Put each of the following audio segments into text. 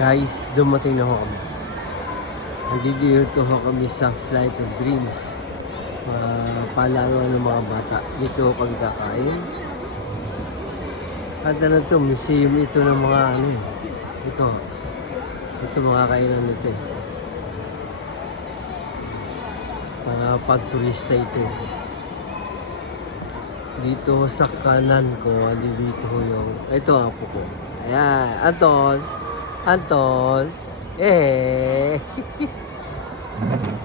Guys, dumating na ho kami. Nandito ho kami sa Flight of Dreams. Palaruan ng mga bata. Dito ho kami kakain. At ano to, museum ito ng mga ano. Ito mga kainan nito. Pag-turista ito. Dito sa kanan ko, dito ho yung, ito ang apo ko. Ayan, Anton,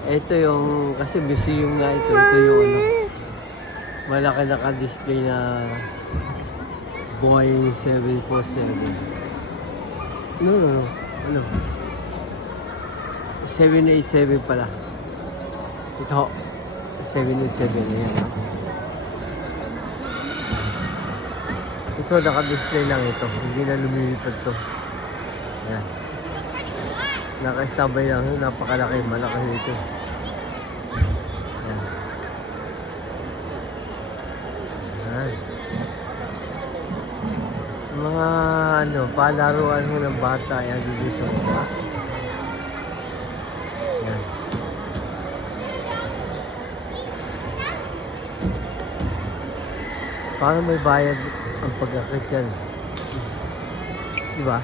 ito yung, kasi museum nga ito yung ano, malaki naka-display na Boeing 747. No, ano? 787 pala. Ito, 787, ayan. Ito, naka-display lang ito. Hindi na lumilipad to. Ayan. Naka-standby lang. Napakalaki. Malaki ito. Ayan. Ayan. Mga palaruan mo ng bata. Ayan, dito sa mga. Ayan. Paano may bayad ang pag-akit yan? Diba?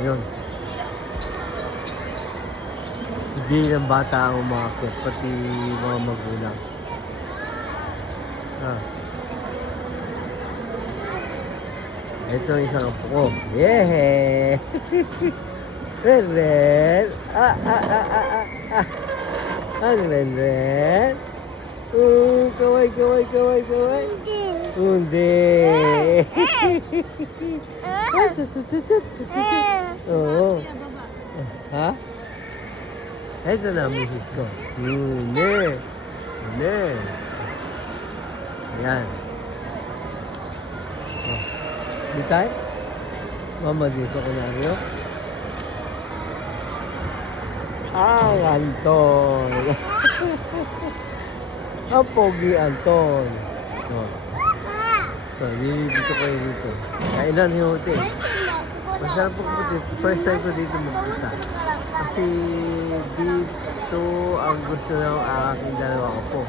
Ayun. Hindi ng bata ang umakit, pati mga magulang. Ito ang isang apo ko. Yeah! Ren! Ang Ren! Kaway! Hindi! Oo. Ha? Ito na, misis ko. Hindi. Ayan. Di tayo? Mama, gusto ko na rin. Anton. Ang pogi, Anton. Dito kayo dito. Kailan yung hotel? Masarap po dito. First time ko dito magpunta. Kasi dito ang gusto ng aking dalawa ko po.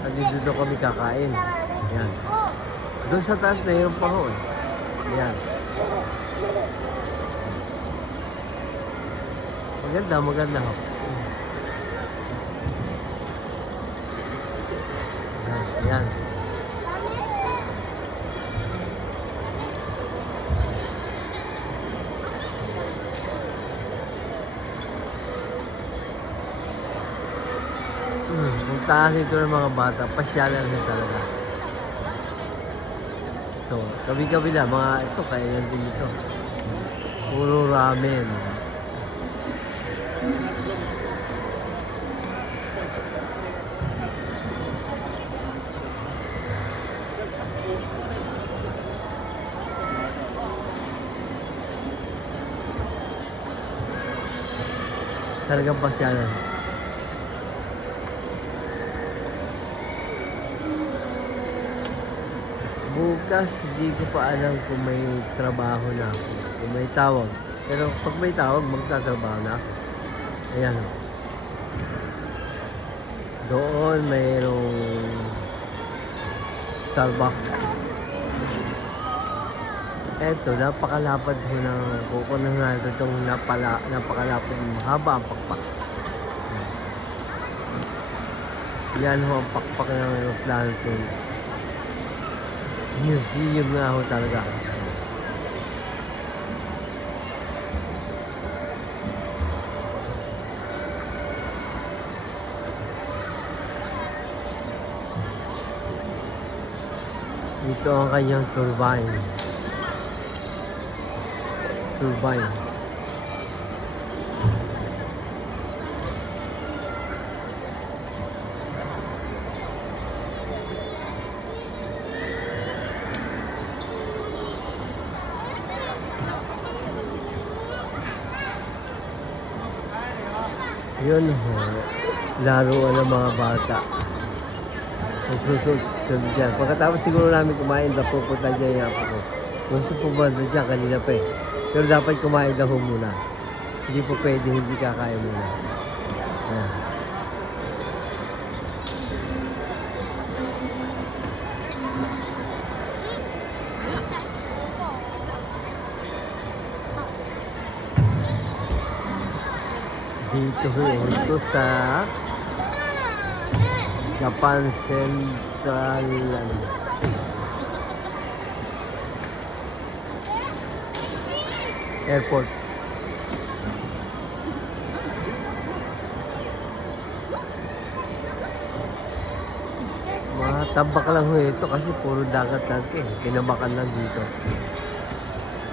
At dito kami kakain. Ayan. Doon sa taas na yung pa ho. Ayan. Maganda ho. Ayan. Puntahan ito ng mga bata, pasyalan na talaga. So, gabi-gabi na, mga ito, kainan din ito. Puro ramen. Talagang pasyalan. Bukas, di ko pa alam kung may trabaho na ako. Kung may tawag. Pero pag may tawag, magtatrabaho na ako. Ayan o. Doon mayroong Starbucks. Eto, napakalapad ko ng kukunan nga ito itong napakalapad. Mahaba ang pakpak. Yan ho ang pakpak ng aeroplano ito. Museum na ako talaga. Ito ang kanyang turbine. Yun ho, laruan ng mga bata. Magsusunod dyan. Pagkatapos siguro namin kumain, pupunta dyan yung apo ko. Gusto po ba dyan kanina pa eh. Pero dapat kumain daw muna. Hindi po pwede hindi kakain muna. Ayan. Dito ito sa Japan Central Airport. Matambak lang ho ito kasi puro dagat natin. Kinabakan lang dito.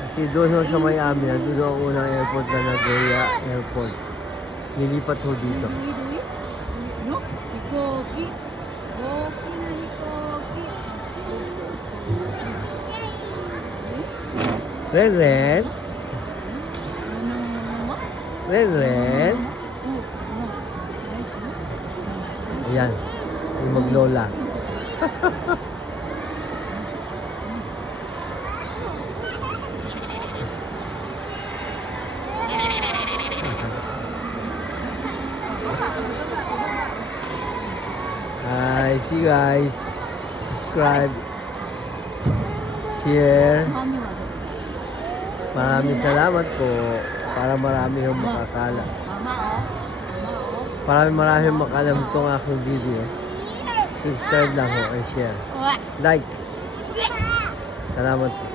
Kasi doon ho sa Miami, doon ang unang airport na Nagoya Airport. Nilipat ho dito. No? Hikoki. Hikoki na hikoki. Ren Ren? Ren Ren? Ayan. Yung maglola. Hi, see you guys. Subscribe. Share. Maraming salamat po. Para marami yung makakala. Maraming makalam itong aking video. Subscribe lang ho and share. Like. Salamat po.